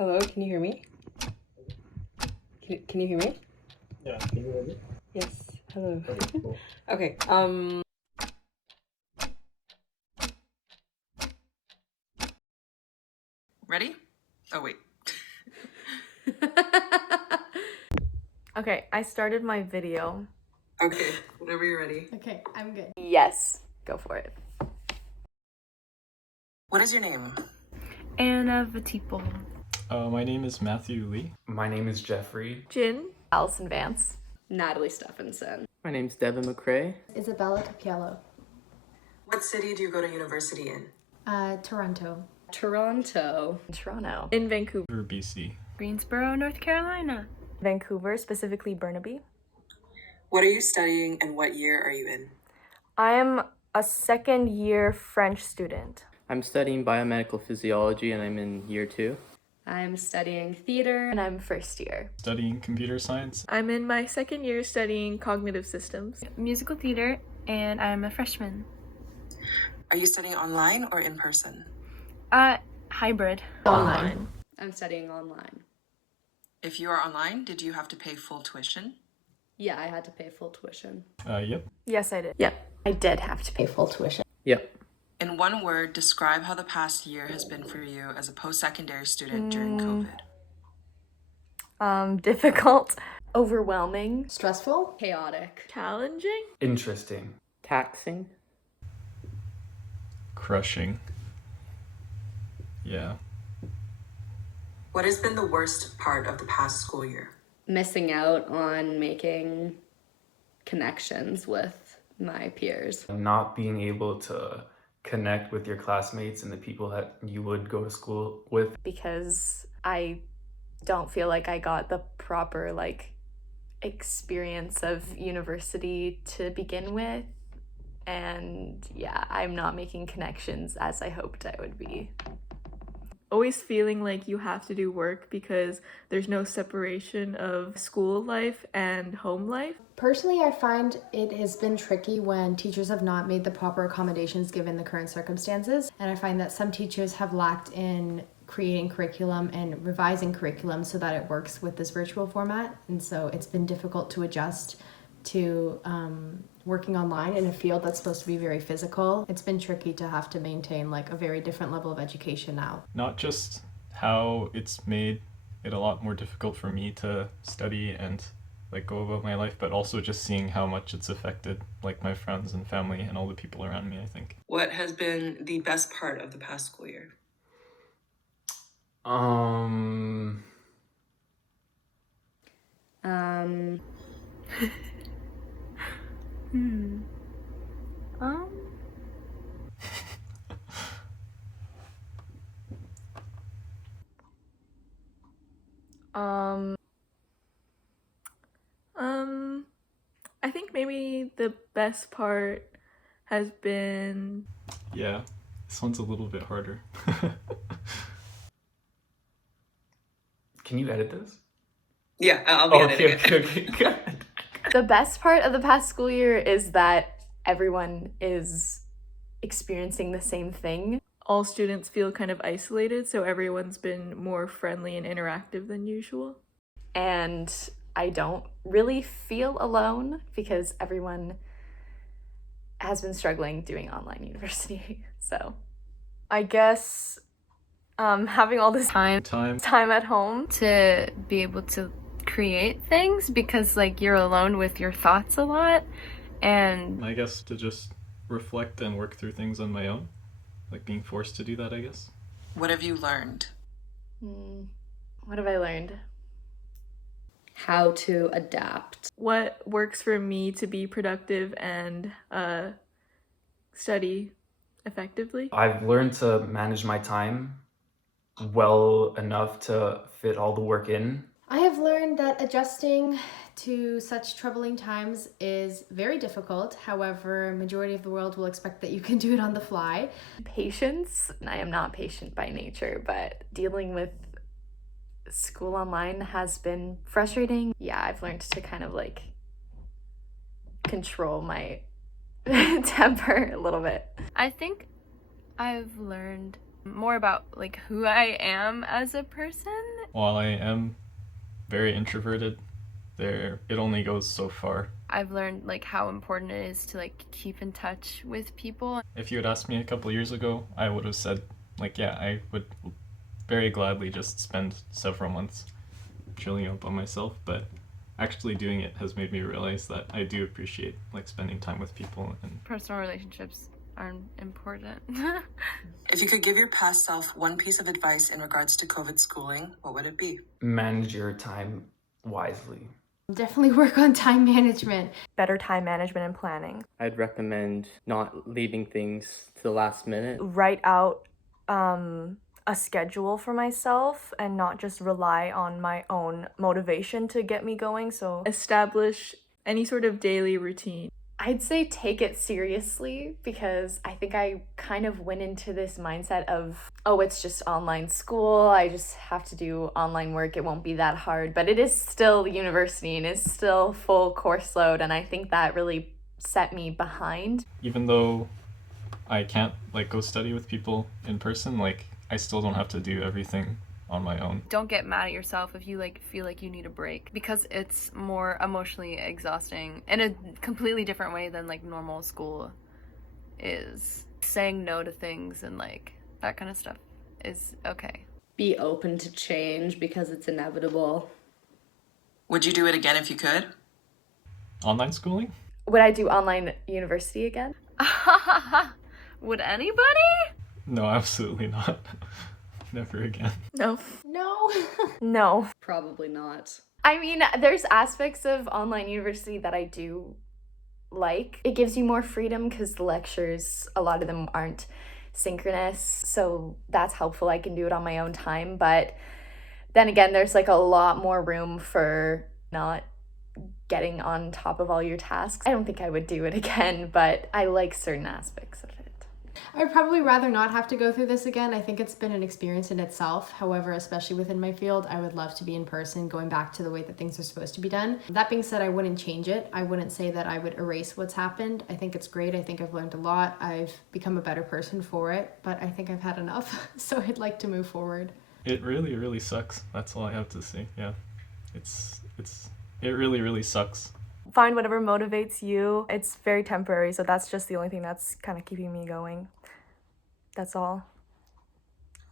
Hello, can you hear me? Can you hear me? Yeah, can you hear me? Yes, hello. Okay, cool. Okay, ready? Oh, wait. Okay, I started my video. Okay, whenever you're ready. Okay, I'm good. Yes, go for it. What is your name? Anna Vatipo. My name is Matthew Lee. My name is Jeffrey. Jin. Allison Vance. Natalie Stephenson. My name's Devin McRae. Isabella Capiello. What city do you go to university in? Toronto. Toronto. Toronto. In Vancouver, BC. Greensboro, North Carolina. Vancouver, specifically Burnaby. What are you studying and what year are you in? I am a second year French student. I'm studying biomedical physiology and I'm in year 2. I'm studying theater. And I'm first year. Studying computer science. I'm in my second year studying cognitive systems. Musical theater, and I'm a freshman. Are you studying online or in person? Hybrid. Online. I'm studying online. If you are online, did you have to pay full tuition? Yeah, I had to pay full tuition. Yep. Yes, I did. Yeah. I did have to pay. Full tuition. Yep. In one word, describe how the past year has been for you as a post-secondary student during COVID. Difficult. Overwhelming. Stressful. Chaotic. Challenging? Interesting. Taxing. Crushing. Yeah. What has been the worst part of the past school year? Missing out on making connections with my peers. Not being able to connect with your classmates and the people that you would go to school with. Because I don't feel like I got the proper experience of university to begin with. And yeah, I'm not making connections as I hoped I would be. Always feeling like you have to do work because there's no separation of school life and home life. Personally, I find it has been tricky when teachers have not made the proper accommodations given the current circumstances. And I find that some teachers have lacked in creating curriculum and revising curriculum so that it works with this virtual format. And so it's been difficult to adjust to working online in a field that's supposed to be very physical. It's been tricky to have to maintain a very different level of education now. Not just how it's made it a lot more difficult for me to study and go about my life, but also just seeing how much it's affected my friends and family and all the people around me, I think. What has been the best part of the past school year? I think maybe the best part has been... Yeah, this one's a little bit harder. Can you edit this? Yeah, I'll be editing it. Okay, good. The best part of the past school year is that everyone is experiencing the same thing. All students feel kind of isolated, so everyone's been more friendly and interactive than usual. And I don't really feel alone because everyone has been struggling doing online university. So I guess having all this time at home To be able to create things because you're alone with your thoughts a lot, and I guess to just reflect and work through things on my own. Being forced to do that, I guess. What have you learned? What have I learned? How to adapt. what works for me to be productive and study effectively. I've learned to manage my time well enough to fit all the work in. I have learned that adjusting to such troubling times is very difficult. However, majority of the world will expect that you can do it on the fly. Patience. I am not patient by nature, but dealing with school online has been frustrating. Yeah, I've learned to kind of control my temper a little bit. I think I've learned More about like who I am as a person. While I am very introverted, it only goes so far. I've learned like how important it is to like keep in touch with people. If you had asked me a couple years ago, I would have said, like, yeah, I would very gladly just spend several months chilling out by myself, but actually doing it has made me realize that I do appreciate like spending time with people. And Personal relationships are important. If you could give your past self one piece of advice in regards to COVID schooling, what would it be? Manage your time wisely. Definitely work on time management. Better time management and planning. I'd recommend not leaving things to the last minute. Write out a schedule for myself and not just rely on my own motivation to get me going. So Establish any sort of daily routine. I'd say take it seriously, because I think I kind of went into this mindset of, oh, it's just online school. I just have to do online work. It won't be that hard. But it is still university and it's still full course load. And I think that really set me behind. even though I can't like go study with people in person, like I still don't have to do everything on my own. Don't get mad at yourself if you like feel like you need a break, because it's more emotionally exhausting in a completely different way than like normal school is. Saying no to things and like that kind of stuff is okay. Be open to change because it's inevitable. Would you do it again if you could? Online schooling? Would I do online university again? Would anybody? No, absolutely not. Never again. No. No. no. Probably not. I mean, there's aspects of online university that I do like. It gives you more freedom because the lectures, a lot of them aren't synchronous, so that's helpful. I can do it on my own time, but then again, there's like a lot more room for not getting on top of all your tasks. I don't think I would do it again, but I like certain aspects of it. I'd probably rather not have to go through this again. I think it's been an experience in itself. However, especially within my field, I would love to be in person, going back to the way that things are supposed to be done. That being said, I wouldn't change it. I wouldn't say that I would erase what's happened. I think it's great. I think I've learned a lot. I've become a better person for it, but I think I've had enough. So I'd like to move forward. It really, really sucks. That's all I have to say. Yeah. It really, really sucks. Find whatever motivates you. It's very temporary, so that's just the only thing that's kind of keeping me going. That's all.